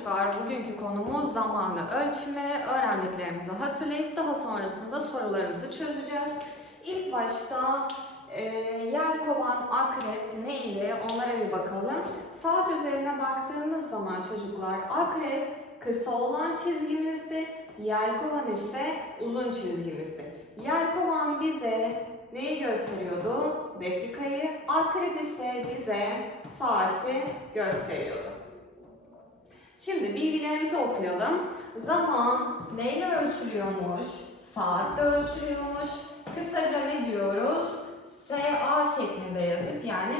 çocuklar bugünkü konumuz zamanı ölçme. Öğrendiklerimizi hatırlayıp daha sonrasında sorularımızı çözeceğiz. İlk başta e, yelkovan, akrep neydi onlara bir bakalım. Saat üzerine baktığımız zaman çocuklar akrep kısa olan çizgimizdi. Yelkovan ise uzun çizgimizdi. Yelkovan bize neyi gösteriyordu? Dakikayı. Akrep ise bize saati gösteriyordu. Şimdi bilgilerimizi okuyalım. Zaman neyle ölçülüyormuş? Saatle ölçülüyormuş. Kısaca ne diyoruz? SA şeklinde yazıp yani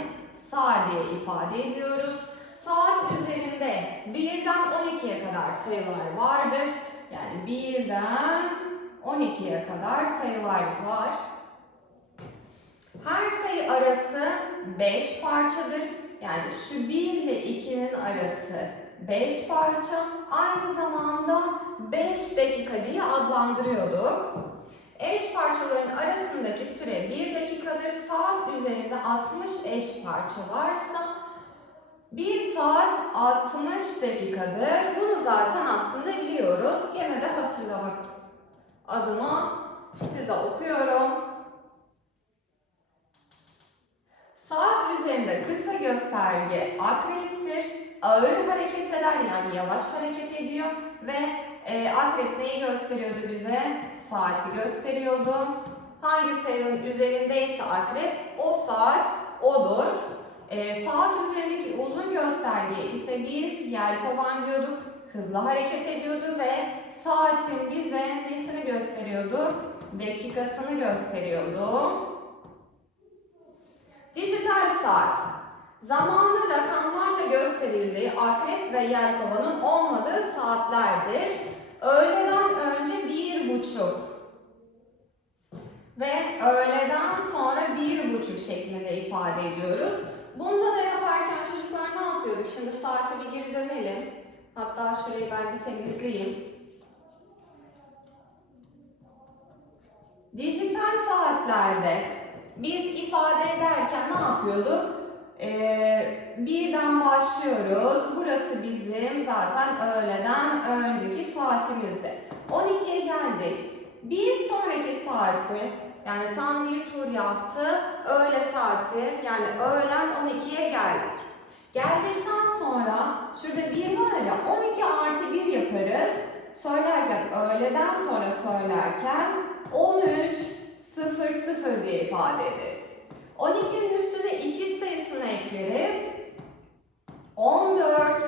sa diye ifade ediyoruz. Saat üzerinde 1'den 12'ye kadar sayılar vardır. Yani 1'den 12'ye kadar sayılar var. Her sayı arası 5 parçadır. Yani şu 1 ile 2'nin arası 5 parça. Aynı zamanda 5 dakika diye adlandırıyorduk. Eş parçaların arasındaki süre 1 dakikadır. Saat üzerinde 60 eş parça varsa 1 saat 60 dakikadır. Bunu zaten aslında biliyoruz. Gene de hatırlamak adına size okuyorum. Saat üzerinde kısa gösterge akreptir. Ağır hareket eder yani yavaş hareket ediyor ve e, akrep neyi gösteriyordu bize? Saati gösteriyordu. Hangi sayının üzerindeyse akrep o saat odur. E, saat üzerindeki uzun gösterge ise biz yelkovan diyorduk. Hızlı hareket ediyordu ve saatin bize nesini gösteriyordu? Dakikasını gösteriyordu. Dijital saat. Zamanı rakamlarla gösterildiği akrep ve yelkovanın olmadığı saatlerdir. Öğleden önce bir buçuk ve öğleden sonra bir buçuk şeklinde ifade ediyoruz. Bunda da yaparken çocuklar ne yapıyorduk? Şimdi saate bir geri dönelim. Hatta şurayı ben bir temizleyeyim. Dijital saatlerde biz ifade ederken ne yapıyorduk? Ee, birden başlıyoruz. Burası bizim zaten öğleden önceki saatimizdi. 12'ye geldik. Bir sonraki saati yani tam bir tur yaptı. Öğle saati yani öğlen 12'ye geldik. Geldikten sonra şurada bir var ya 12 artı 1 yaparız. Söylerken öğleden sonra söylerken 13 0 0 diye ifade ederiz. 12'nin üstüne 2 sayısını ekleriz. 14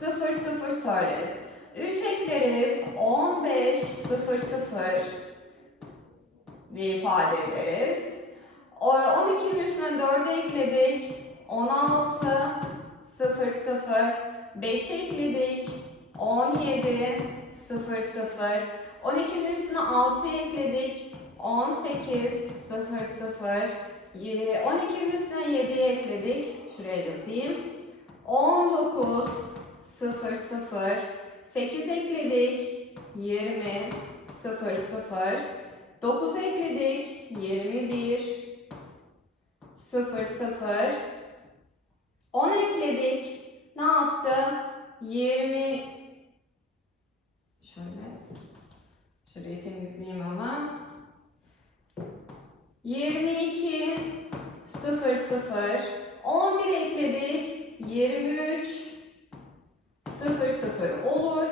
0 0 söyleriz. 3 ekleriz. 15 0 0 diye ifade ederiz. O 12'nin üstüne 4'ü ekledik. 16 0 0 5 ekledik. 17 0 0 12'nin üstüne 6 ekledik. 18 0 0 12'nin üstüne 7 ekledik. Şuraya yazayım. 19 0 0 8 ekledik. 20 0 0 9 ekledik. 21 0 0 10 ekledik. Ne yaptı? 20 Şöyle Şurayı temizleyeyim hemen. 22 0 0 11 ekledik. 23 0 0 olur.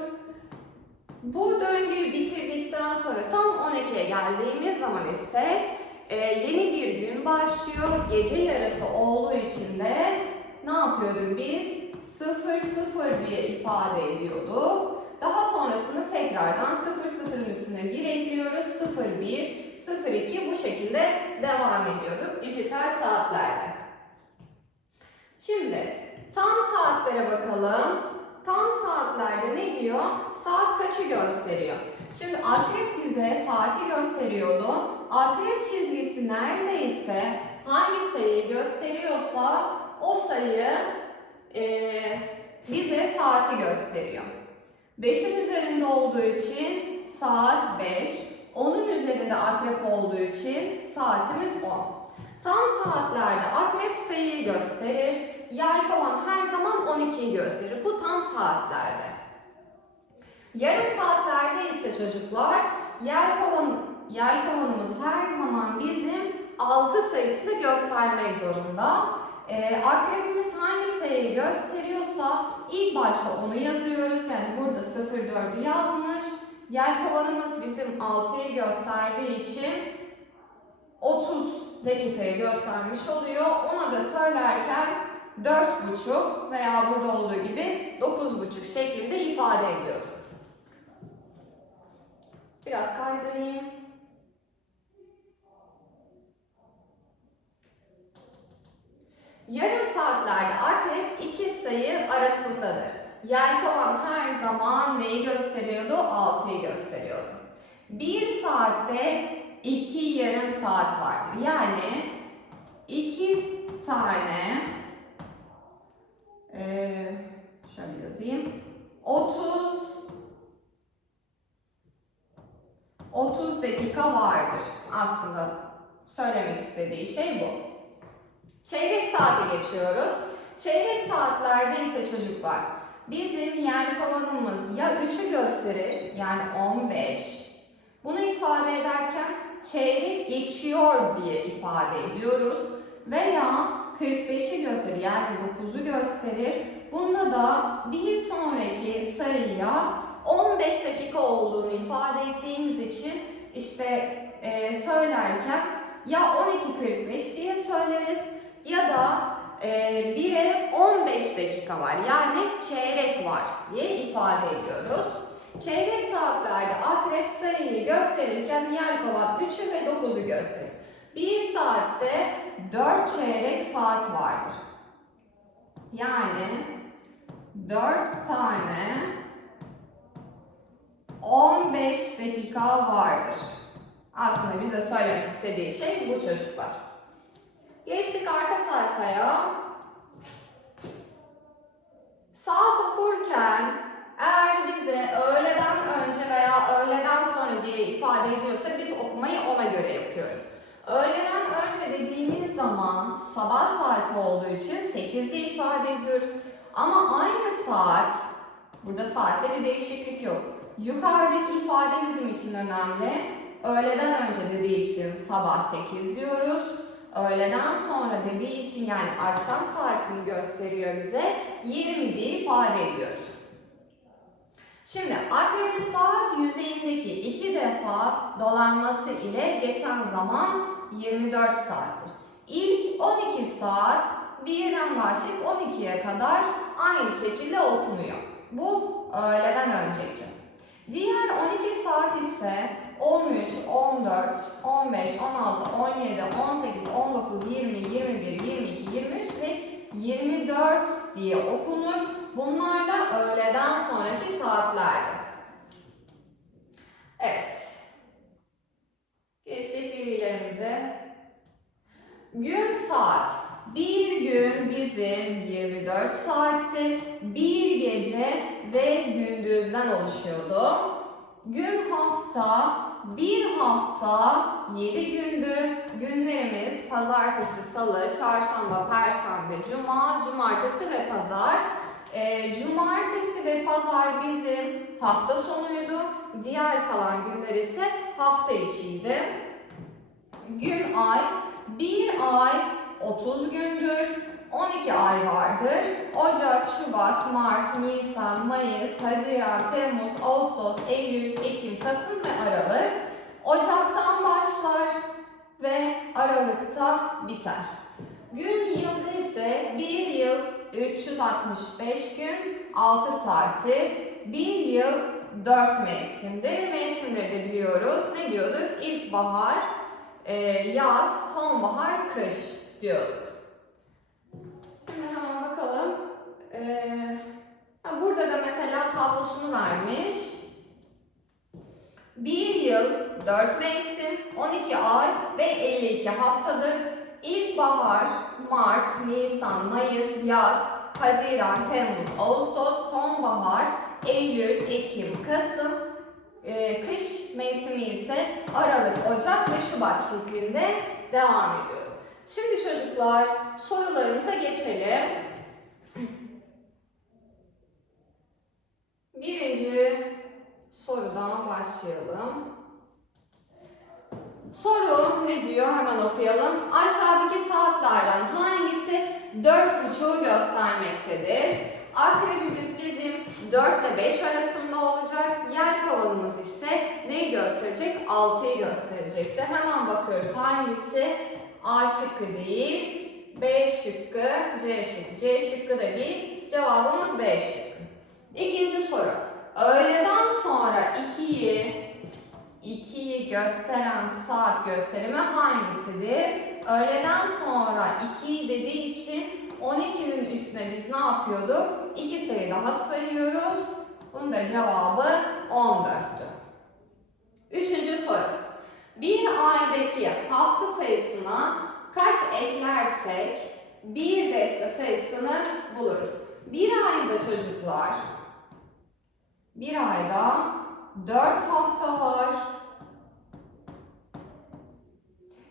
Bu döngüyü bitirdikten sonra tam 12'ye geldiğimiz zaman ise e, yeni bir gün başlıyor. Gece yarısı olduğu için de ne yapıyorduk biz? 0 0 diye ifade ediyorduk. Daha sonrasında tekrardan 0 0'ın üstüne 1 ekliyoruz. 0 1 0 2 bu şekilde devam ediyorduk dijital saatlerde. Şimdi tam saatlere bakalım. Tam saatlerde ne diyor? Saat kaçı gösteriyor? Şimdi akrep bize saati gösteriyordu. Akrep çizgisi neredeyse hangi sayıyı gösteriyorsa o sayı eee, bize saati gösteriyor. 5'in üzerinde olduğu için saat 5. Onun üzerinde akrep olduğu için saatimiz 10. Tam saatlerde akrep sayıyı gösterir. Yelkovan her zaman 12'yi gösterir. Bu tam saatlerde. Yarım saatlerde ise çocuklar yelkovan, yelkovanımız her zaman bizim 6 sayısını göstermek zorunda. Ee, akrebimiz hangi sayıyı gösteriyorsa ilk başta onu yazıyoruz. Yani burada 04'ü yazmış. Yelkovanımız bizim 6'yı gösterdiği için 30 dakikayı göstermiş oluyor. Ona da söylerken 4,5 veya burada olduğu gibi 9,5 şeklinde ifade ediyorum. Biraz kaydırayım. Yarım saatlerde akrep iki sayı arasındadır. Yelkovan her zaman neyi gösteriyordu? 6'yı gösteriyordu. Bir saatte iki yarım saat vardır. Yani iki tane eee, şöyle yazayım. 30 30 dakika vardır. Aslında söylemek istediği şey bu. Çeyrek saate geçiyoruz. Çeyrek saatlerde ise çocuklar bizim yelkovanımız ya 3'ü gösterir yani 15. Bunu ifade ederken çeyrek geçiyor diye ifade ediyoruz. Veya 45'i gösterir yani 9'u gösterir. Bunda da bir sonraki sayıya 15 dakika olduğunu ifade ettiğimiz için işte e, söylerken ya 12.45 diye söyleriz ya da 1'e 15 dakika var yani çeyrek var diye ifade ediyoruz. Çeyrek saatlerde akrep sayıyı gösterirken yelkovan 3'ü ve 9'u gösterir. Bir saatte 4 çeyrek saat vardır. Yani 4 tane 15 dakika vardır. Aslında bize söylemek istediği şey bu çocuklar. Geçtik arka sayfaya. Saat okurken eğer bize öğleden önce veya öğleden sonra diye ifade ediyorsa biz okumayı ona göre yapıyoruz. Öğleden önce dediğimiz zaman sabah saati olduğu için 8'de ifade ediyoruz. Ama aynı saat, burada saatte bir değişiklik yok. Yukarıdaki ifade bizim için önemli. Öğleden önce dediği için sabah 8 diyoruz. Öğleden sonra dediği için yani akşam saatini gösteriyor bize 20 diye ifade ediyoruz. Şimdi akrebin saat yüzeyindeki iki defa dolanması ile geçen zaman 24 saattir. İlk 12 saat birden başlayıp 12'ye kadar aynı şekilde okunuyor. Bu öğleden önceki. Diğer 12 saat ise 13, 14, 15, 16, 17, 18, 19, 20, 21, 22, 23 ve 24 diye okunur. Bunlar da öğleden sonraki saatlerdi. Evet. Geçtik bilgilerimize. Gün saat. Bir gün bizim 24 saatti. Bir gece ve gündüzden oluşuyordu. Gün hafta, bir hafta 7 gündü. Günlerimiz pazartesi, salı, çarşamba, perşembe, cuma, cumartesi ve pazar. Ee, cumartesi ve pazar bizim hafta sonuydu. Diğer kalan günler ise hafta içiydi. Gün ay, bir ay 30 gündür. 12 ay vardır. Ocak, Şubat, Mart, Nisan, Mayıs, Haziran, Temmuz, Ağustos, Eylül, Ekim, Kasım ve Aralık. Ocaktan başlar ve Aralıkta biter. Gün yılda ise bir yıl 365 gün 6 saati, bir yıl 4 mevsimdir. Mevsimleri de biliyoruz. Ne diyorduk? İlkbahar, e, yaz, sonbahar, kış diyorduk. Ee, burada da mesela tablosunu vermiş. Bir yıl 4 mevsim, 12 ay ve 52 haftadır. İlkbahar, Mart, Nisan, Mayıs, yaz, Haziran, Temmuz, Ağustos, sonbahar, Eylül, Ekim, Kasım, e, kış mevsimi ise Aralık, Ocak ve Şubat şeklinde devam ediyor. Şimdi çocuklar sorularımıza geçelim. Birinci sorudan başlayalım. Soru ne diyor? Hemen okuyalım. Aşağıdaki saatlerden hangisi 4.5'u göstermektedir? Akrebimiz bizim 4 ile 5 arasında olacak. Yer kovanımız ise neyi gösterecek? 6'yı gösterecekti. Hemen bakıyoruz hangisi? A şıkkı değil, B şıkkı, C şıkkı. C şıkkı da değil. Cevabımız B şıkkı. İkinci soru. Öğleden sonra 2'yi 2'yi gösteren saat gösterimi hangisidir? Öğleden sonra 2'yi dediği için 12'nin üstüne biz ne yapıyorduk? 2 sayı daha sayıyoruz. Bunun da cevabı 14'tü. Üçüncü soru. Bir aydaki hafta sayısına kaç eklersek bir deste sayısını buluruz. Bir ayda çocuklar, bir ayda 4 hafta var.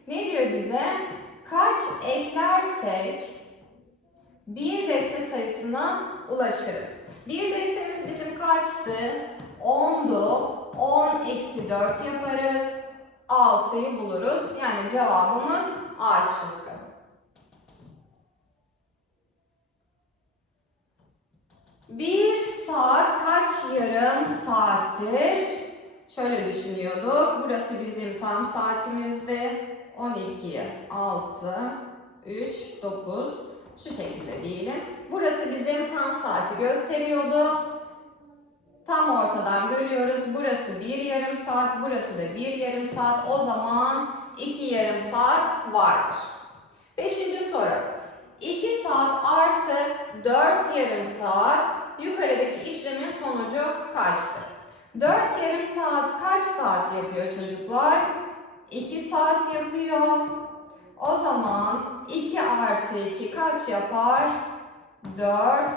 Ne diyor bize? Kaç eklersek bir deste sayısına ulaşırız. Bir destemiz bizim kaçtı? 10'du. 10 eksi 4 yaparız. 6'yı buluruz. Yani cevabımız A şıkkı. Bir saat kaç yarım saattir? Şöyle düşünüyorduk. Burası bizim tam saatimizdi. 12, 6, 3, 9. Şu şekilde diyelim. Burası bizim tam saati gösteriyordu. Tam ortadan bölüyoruz. Burası bir yarım saat, burası da bir yarım saat. O zaman iki yarım saat vardır. Beşinci soru. 2 saat artı 4 yarım saat yukarıdaki işlemin sonucu kaçtır? 4 yarım saat kaç saat yapıyor çocuklar? 2 saat yapıyor. O zaman 2 artı 2 kaç yapar? 4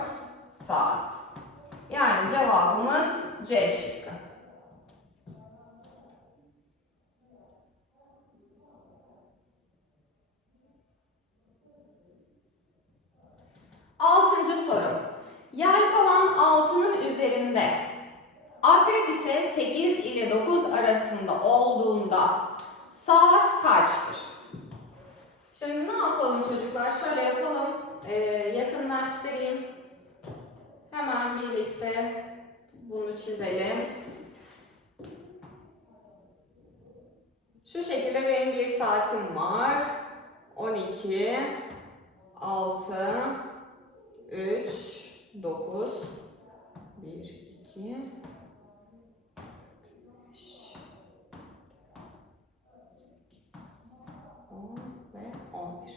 saat. Yani cevabımız C şıkkı. Altıncı soru. Yelkovan altının üzerinde. Akrep ise 8 ile 9 arasında olduğunda saat kaçtır? Şimdi ne yapalım çocuklar? Şöyle yapalım. Ee, yakınlaştırayım. Hemen birlikte bunu çizelim. Şu şekilde benim bir saatim var. 12, 6, 3, 9, 1, 2, 5, 10 ve 11.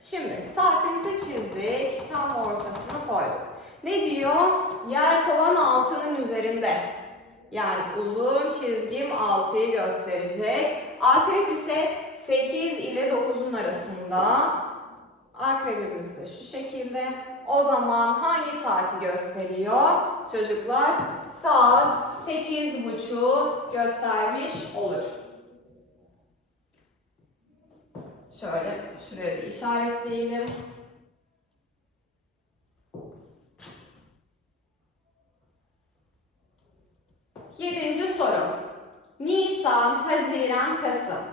Şimdi saatimizi çizdik. Tam ortasına koyduk. Ne diyor? Yelkovan altının üzerinde. Yani uzun çizgim 6'yı gösterecek. Akrep ise 8 ile 9'un arasında. Akrebimiz de şu şekilde. O zaman hangi saati gösteriyor? Çocuklar saat 8.30'u göstermiş olur. Şöyle şuraya bir işaretleyelim. Yedinci soru. Nisan, Haziran, Kasım.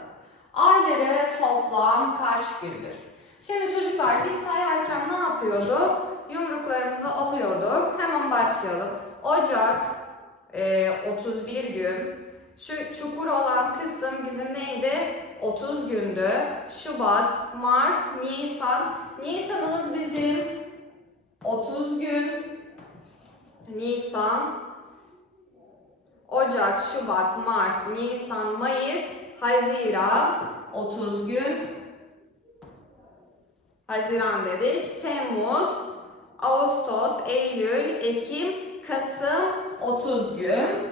Ayları toplam kaç gündür? Şimdi çocuklar biz sayarken ne yapıyorduk? Yumruklarımızı alıyorduk. Hemen başlayalım. Ocak e, 31 gün. Şu çukur olan kısım bizim neydi? 30 gündü. Şubat, Mart, Nisan. Nisan'ımız bizim 30 gün. Nisan, Ocak, Şubat, Mart, Nisan, Mayıs, Haziran 30 gün. Haziran dedik. Temmuz, Ağustos, Eylül, Ekim, Kasım 30 gün.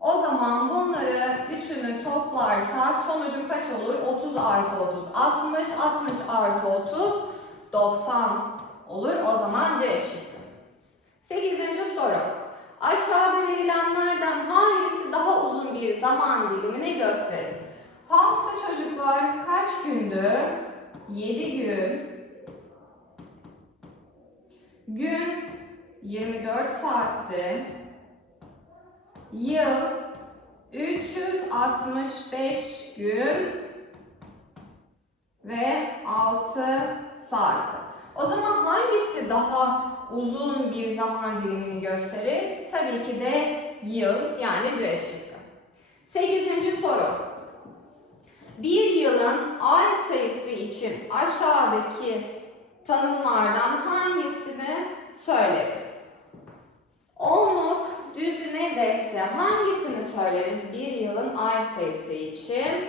O zaman bunları üçünü toplarsak sonucu kaç olur? 30 artı 30 60, 60 artı 30 90 olur. O zaman C şıkkı. 8. soru. Aşağıda verilenlerden hangisi daha uzun bir zaman dilimini gösterir? Hafta çocuklar kaç gündü? 7 gün. Gün 24 saatti. yıl 365 gün ve 6 saat. O zaman hangisi daha uzun bir zaman dilimini gösterir? Tabii ki de yıl yani C şıkkı. 8. soru. Bir yılın ay sayısı için aşağıdaki tanımlardan hangisini söyleriz? Onluk, düzine, deste hangisini söyleriz bir yılın ay sayısı için?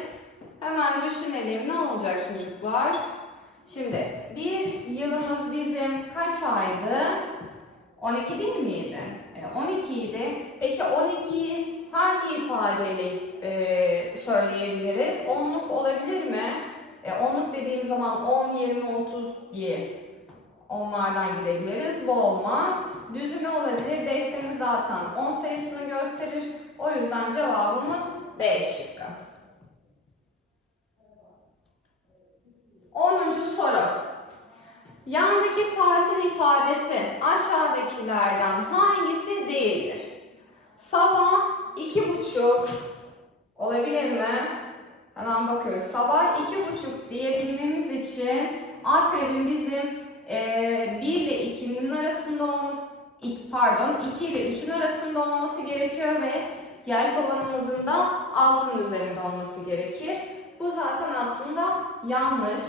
Hemen düşünelim ne olacak çocuklar? Şimdi bir yılımız bizim kaç aydı? 12 değil miydi? E, 12 idi. Peki 12'yi hangi ifadeyle e, söyleyebiliriz? Onluk olabilir mi? E, onluk dediğim zaman 10, 20, 30 diye onlardan gidebiliriz. Bu olmaz. Düzü ne olabilir? Destemiz zaten 10 sayısını gösterir. O yüzden cevabımız B şıkkı. 10. soru. Yandaki saatin ifadesi aşağıdakilerden hangisi değildir? Sabah iki buçuk olabilir mi? Hemen bakıyoruz. Sabah iki buçuk diyebilmemiz için akrebin bizim e, 1 ile 2'nin arasında olması, pardon 2 ile 3'ün arasında olması gerekiyor ve yelkovanımızın da altının üzerinde olması gerekir. Bu zaten aslında yanlış.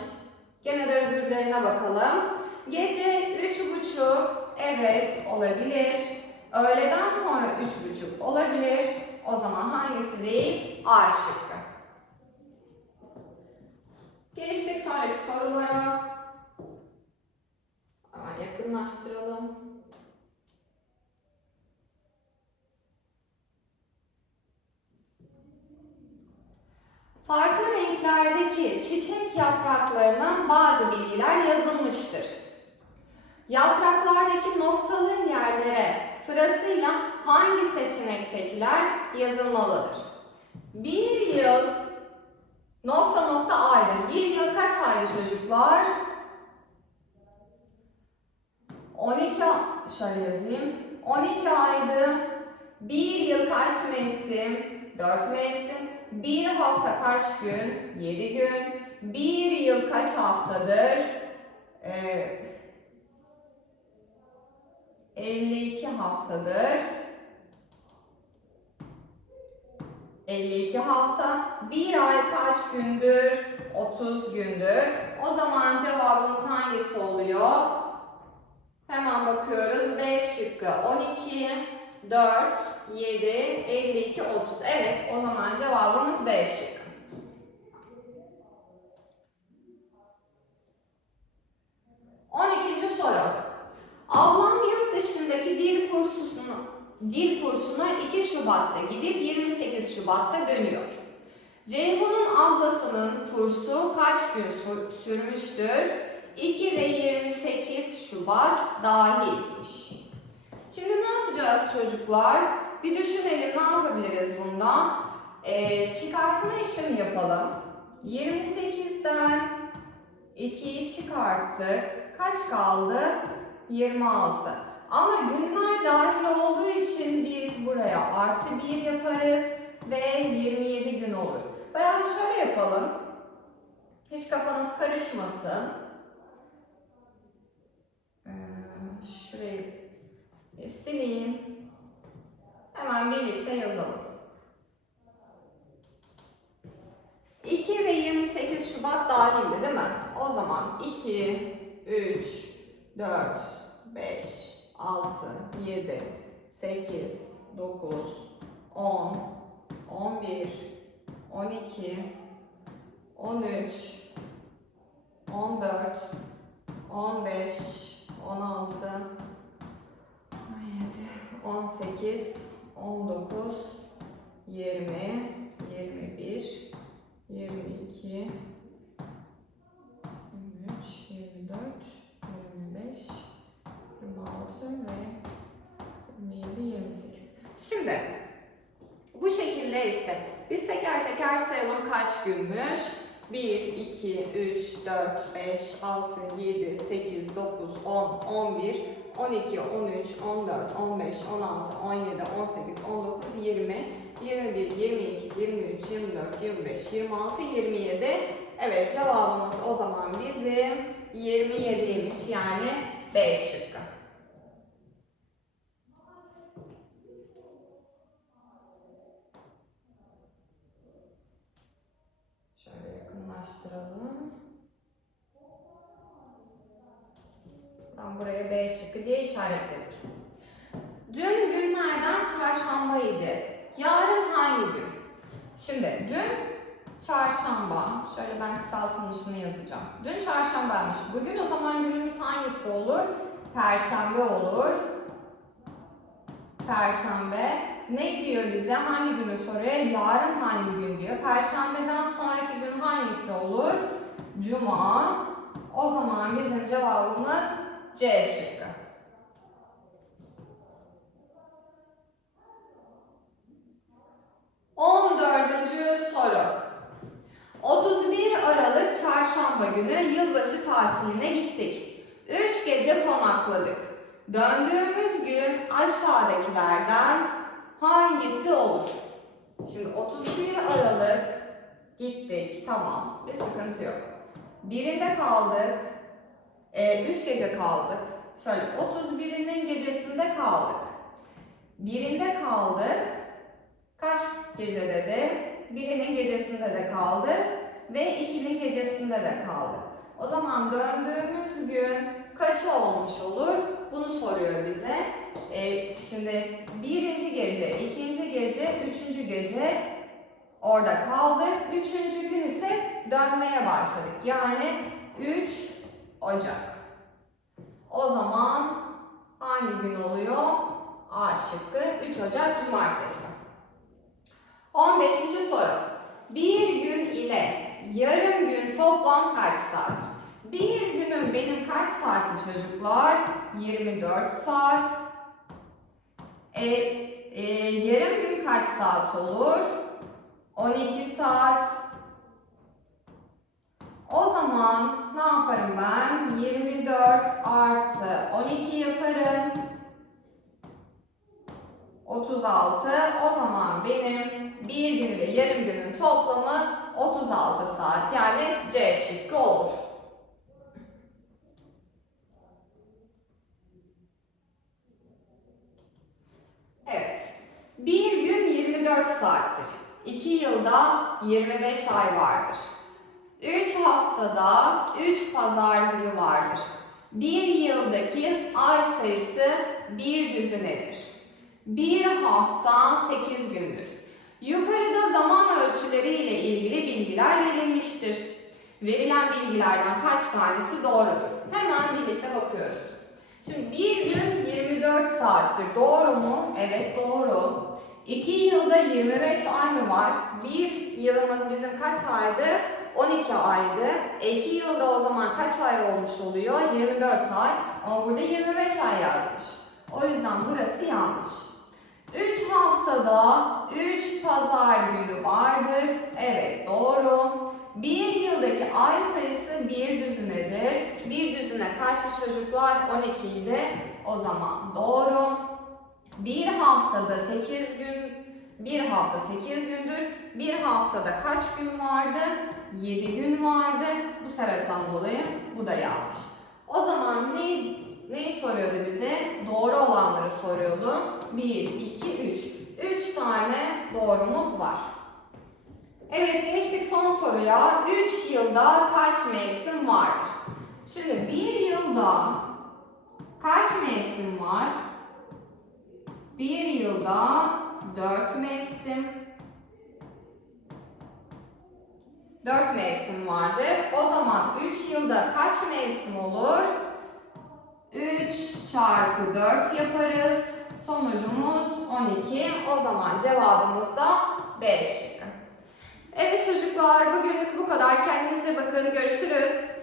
Gene de öbürlerine bakalım. Gece üç buçuk evet olabilir. Öğleden sonra üç buçuk olabilir. O zaman hangisi değil? A şıkkı. Geçtik sonraki sorulara. Yakınlaştıralım. Farklı renklerdeki çiçek yapraklarına bazı bilgiler yazılmıştır. Yapraklardaki noktalı yerlere sırasıyla hangi seçenektekiler yazılmalıdır? Bir yıl nokta nokta aydır. Bir yıl kaç aydı çocuklar? 12 şöyle yazayım. 12 aydı. Bir yıl kaç mevsim? 4 mevsim. Bir hafta kaç gün? 7 gün. Bir yıl kaç haftadır? Ee, 52 haftadır. 52 hafta. Bir ay kaç gündür? 30 gündür. O zaman cevabımız hangisi oluyor? Hemen bakıyoruz. B şıkkı 12, 4, 7, 52, 30. Evet o zaman cevabımız B dışındaki dil kursuna, dil kursuna 2 Şubat'ta gidip 28 Şubat'ta dönüyor. Ceyhun'un ablasının kursu kaç gün sür- sürmüştür? 2 ve 28 Şubat dahilmiş. Şimdi ne yapacağız çocuklar? Bir düşünelim ne yapabiliriz bunda? Ee, çıkartma işlemi yapalım. 28'den 2'yi çıkarttık. Kaç kaldı? 26. Ama günler dahil olduğu için biz buraya artı 1 yaparız ve 27 gün olur. Veya şöyle yapalım. Hiç kafanız karışmasın. Ee, şurayı sileyim. Hemen birlikte yazalım. 2 ve 28 Şubat dahildi değil mi? O zaman 2, 3, 4, 5, 6, 7, 8, 9, 10, 11, 12, 13, 14, 15, 16, 17, 18, 19, 20, 21, 22, 23, 24, 25, 26 ve 27, 28. Şimdi bu şekilde ise biz teker teker sayalım kaç günmüş? 1, 2, 3, 4, 5, 6, 7, 8, 9, 10, 11, 12, 13, 14, 15, 16, 17, 18, 19, 20, 21, 22, 23, 24, 25, 26, 27. Evet cevabımız o zaman bizim 27'ymiş yani B şıkkı. Şöyle yakınlaştıralım. Tam buraya B şıkkı diye işaretledik. Dün günlerden çarşambaydı. Yarın hangi gün? Şimdi dün çarşamba. Şöyle ben kısaltılmışını yazacağım. Dün çarşambaymış. Bugün o zaman günümüz hangisi olur? Perşembe olur. Perşembe. Ne diyor bize? Hangi günü soruyor? Yarın hangi gün diyor. Perşembeden sonraki gün hangisi olur? Cuma. O zaman bizim cevabımız C şıkkı. On dördüncü soru. 31 Aralık Çarşamba günü yılbaşı tatiline gittik. 3 gece konakladık. Döndüğümüz gün aşağıdakilerden hangisi olur? Şimdi 31 Aralık gittik. Tamam. Bir sıkıntı yok. Birinde kaldık. 3 gece kaldık. Şöyle 31'inin gecesinde kaldık. Birinde kaldık. Kaç gece dedi? Birinin gecesinde de kaldık ve ikinin gecesinde de kaldık. O zaman döndüğümüz gün kaçı olmuş olur? Bunu soruyor bize. Ee, şimdi birinci gece, ikinci gece, üçüncü gece orada kaldık. Üçüncü gün ise dönmeye başladık. Yani 3 Ocak. O zaman hangi gün oluyor? A şıkkı 3 Ocak Cumartesi. 15. soru. Bir gün ile yarım gün toplam kaç saat? Bir günüm benim kaç saati çocuklar? 24 saat. E, e, yarım gün kaç saat olur? 12 saat. O zaman ne yaparım ben? 24 artı 12 yaparım. 36. O zaman benim bir gün ile yarım günün toplamı 36 saat. Yani C şıkkı olur. Evet. Bir gün 24 saattir. 2 yılda 25 ay vardır. 3 haftada 3 pazar günü vardır. Bir yıldaki ay sayısı bir düzinedir. Bir hafta 8 gündür. Yukarıda zaman ölçüleri ile ilgili bilgiler verilmiştir. Verilen bilgilerden kaç tanesi doğrudur? Hemen birlikte bakıyoruz. Şimdi bir gün 24 saattir. Doğru mu? Evet doğru. 2 yılda 25 ay mı var? Bir yılımız bizim kaç aydı? 12 aydı. 2 yılda o zaman kaç ay olmuş oluyor? 24 ay. Ama burada 25 ay yazmış. O yüzden burası yanlış. 3 haftada 3 pazar günü vardır. Evet doğru. Bir yıldaki ay sayısı bir düzinedir. Bir düzine kaçlı çocuklar? 12 idi. O zaman doğru. Bir haftada 8 gün, bir hafta 8 gündür. Bir haftada kaç gün vardı? 7 gün vardı. Bu sebepten dolayı bu da yanlış. O zaman ne, neyi soruyordu bize? Doğru olanları soruyordu. 1, 2, 3. 3 tane doğrumuz var. Evet geçtik son soruya. 3 yılda kaç mevsim vardır? Şimdi bir yılda kaç mevsim var? Bir yılda 4 mevsim. 4 mevsim vardır. O zaman 3 yılda kaç mevsim olur? 3 çarpı 4 yaparız. Sonucumuz 12. O zaman cevabımız da 5 şıkkı. Evet çocuklar bugünlük bu kadar. Kendinize bakın. Görüşürüz.